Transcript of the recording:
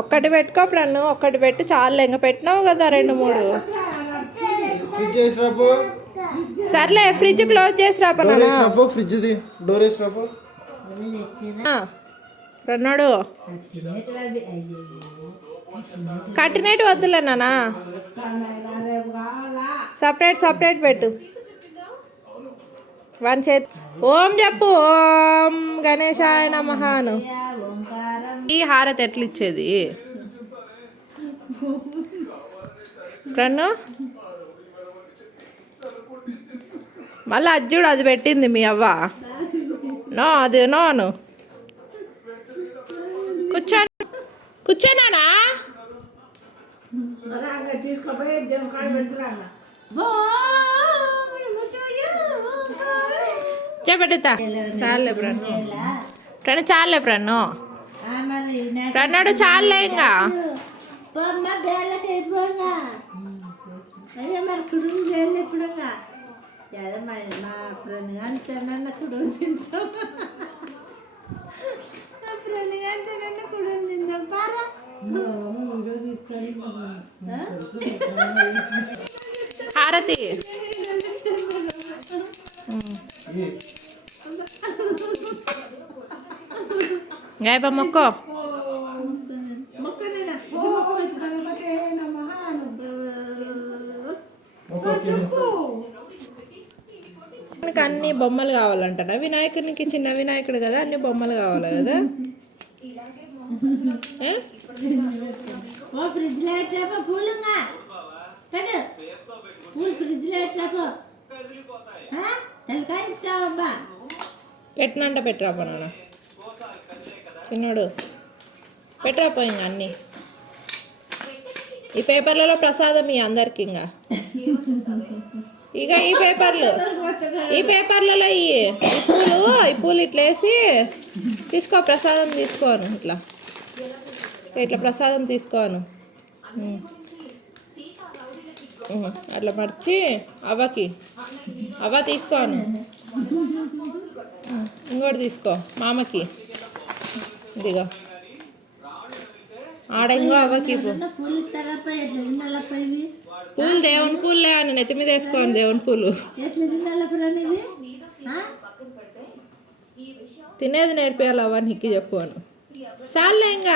ఒక్కటి పెట్టుకో ప్రన్ను, ఒక్కటి పెట్టి చాలు. ఇంకా పెట్టినావు కదా 2-3. సర్లే ఫ్రిడ్జ్ క్లోజ్ చేసి రా ఫ్రిడ్జ్ డోర్ వేసి రాపో. ప్రన్నాడు కట్టినట్టు వద్దులే నాన్న, సపరేట్ పెట్టు. వన్ చేతి ఓం చెప్పు. ఓం గణేశాయ నమః అను. ఈ హారతి ఎట్లా ఇచ్చేది ప్రన్ను? మళ్ళీ అజ్జుడు అది పెట్టింది మీ అవ్వ. నో అది నోను. కూర్చోనానా చెప్పెట్టా. చాలే ప్రన్ను చాలే ప్రన్ను ప్రన్నాడు చాలే. ఇంకా హారతి గాయప మొక్కో. అన్ని బొమ్మలు కావాలంట వినాయకునికి. చిన్న వినాయకుడు కదా, అన్ని బొమ్మలు కావాలి కదా. పెట్టినంట పెట్టరాపో నాన్న. చిన్నోడు పెట్టరాపో. ఇంకా అన్నీ ఈ పేపర్లలో ప్రసాదం ఈ అందరికి. ఇంకా ఇక ఈ పేపర్లలో ఈ పూలు ఇట్లా వేసి తీసుకో. ప్రసాదం తీసుకోను. ఇట్లా ప్రసాదం తీసుకోను. అట్లా మర్చి అవ్వ తీసుకోను. ఇంకోటి తీసుకో మామకి. ఇదిగో ఆడ ఇంకో అవ్వకి పూలు. దేవుని పూలే అని నెత్తి మీద వేసుకోను. దేవుని పూలు తినేది నేర్పియాలి అవ్వ నీకు చెప్పాను. చాలే ఇంకా.